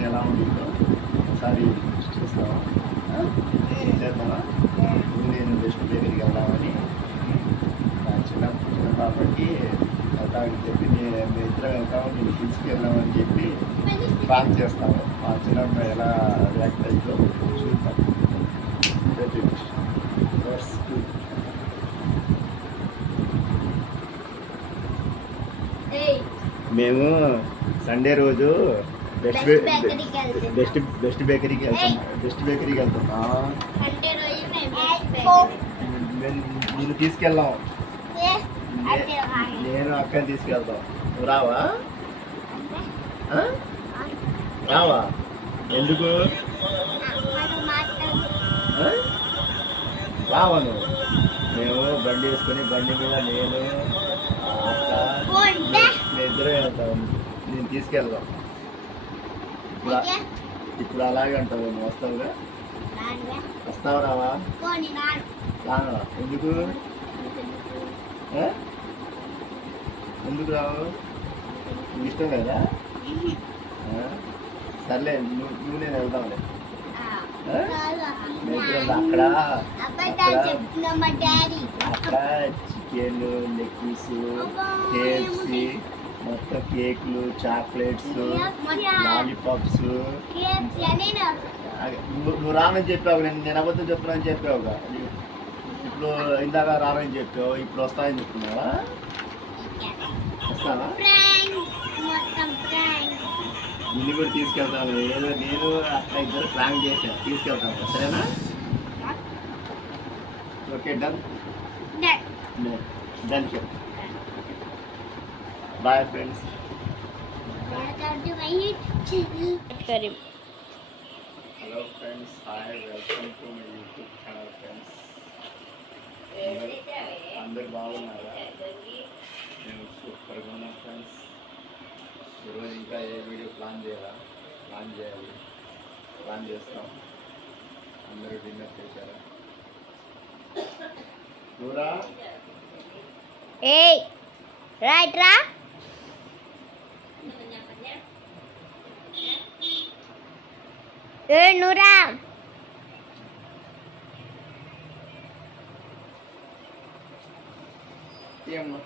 Decoration ఎలా ఉంటుందో ఒకసారి చూస్తావా? చేద్దామా? నేను బెస్ట్ బేకరీకి వెళ్దామని నా చిన్న పాపకి వెళ్తామని చెప్పి మేము ఇద్దరం వెళ్తాము, నేను తీసుకెళ్దామని చెప్పి ప్లాన్ చేస్తాము. మా చిన్నమ్మాయి ఎలా రియాక్ట్ అయిందో చూద్దాం. మేము సండే రోజు బెస్ట్ బేకరీకి వెళ్తున్నాం. నేను తీసుకెళ్దాం, నేను అక్కని తీసుకెళ్తాం. నువ్వు రావా? రావా? ఎందుకు రావా నువ్వు? మేము బండి వేసుకొని బండి మీద నేను ఇద్దరే వెళ్తాం. నేను తీసుకెళ్దాం. ఇప్పుడు అలాగే అంటావు. నువ్వు వస్తావుగా? వస్తావు రావా? రావా? ఎందుకు ఎందుకు రావు? నీకు ఇష్టం లేదా? సర్లే, నువ్వు నేను వెళ్దాంలే. అక్కడ చికెన్, లెగ్ పీస్, కేఎఫ్సి, మొత్తం కేకులు, చాక్లెట్స్, లాలీపాప్స్. నువ్వు రానని చెప్పావు. నేను అబద్ధం చెప్తున్నానని చెప్పావుగా. ఇప్పుడు ఇందాక రానని చెప్పావు, ఇప్పుడు వస్తానని చెప్తున్నావా? వస్తావా? నిన్ను కూడా తీసుకెళ్తాను. ఏదో నేను అట్లా ఇద్దరు ప్లాన్ చేశాను, తీసుకెళ్తాను. సరేనా? ఓకే, డన్ డన్ చెప్పు. Bye friends. Hello friends, hi, welcome to my YouTube channel friends. అందరు బాగున్నారా? నేను సూపర్గా ఉన్నాను ఫ్రెండ్స్. ఈరోజు ఇంకా ఏ వీడియో ప్లాన్ చేయాలి. ప్లాన్ చేస్తాం. అందరూ డిన్నర్ చేశారా? నూరా రైట్ రా. నూరా ఏమ్మా?